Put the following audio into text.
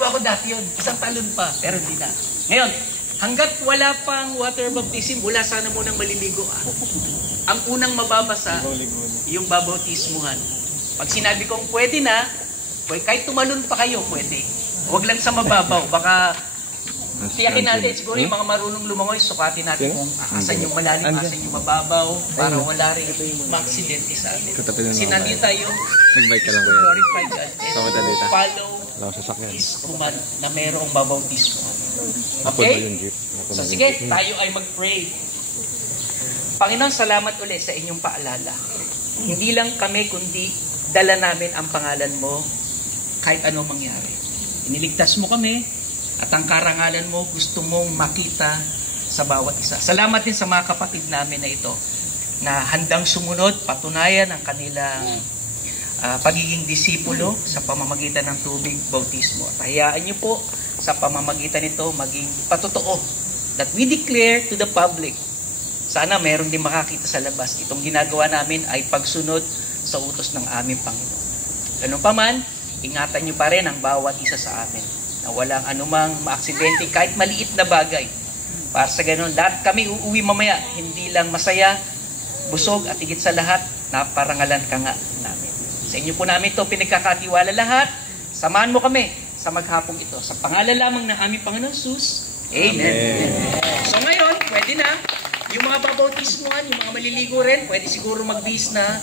Binago ako dati yun. Isang talon pa, pero hindi na. Ngayon, hanggat wala pang water baptism, wala sana munang maliligo. Ang unang mababasa, yung babautismuhan. Pag sinabi kong pwede na, kahit tumalon pa kayo, pwede. Huwag lang sa mababaw. Baka tiyakin natin, siguro yung mga marunong lumangoy, sukatin natin kung asan yung malalim, asan yung mababaw, para wala rin ma-aksidente sa atin. Kasi nandito yung glorify God and follow His command na mayroong babautismo. Okay? So sige, tayo ay mag-pray. Panginoon, salamat ulit sa inyong paalala. Hindi lang kami, kundi dala namin ang pangalan mo kahit ano mangyari. Iniligtas mo kami at ang karangalan mo gusto mong makita sa bawat isa. Salamat din sa mga kapatid namin na ito na handang sumunod, patunayan ang kanilang pagiging disipulo sa pamamagitan ng tubig bautismo. At hayaan niyo po sa pamamagitan nito maging patotoo that we declare to the public. Sana meron din makakita sa labas. Itong ginagawa namin ay pagsunod sa utos ng aming Panginoon. Ganun pa man, ingatan niyo pa rin ang bawat isa sa amin na walang anumang maaksidente kahit maliit na bagay. Para sa ganun, lahat kami uuwi mamaya, hindi lang masaya, busog at higit sa lahat, naparangalan ka nga namin. Sa inyo po namin ito pinagkakatiwala lahat. Samahan mo kami sa maghapong ito. Sa pangalan lamang ng aming Panginoon Jesus. Amen. So ngayon, pwede na. Yung mga babautismuhan, yung mga maliligo rin, pwede siguro magbihis na.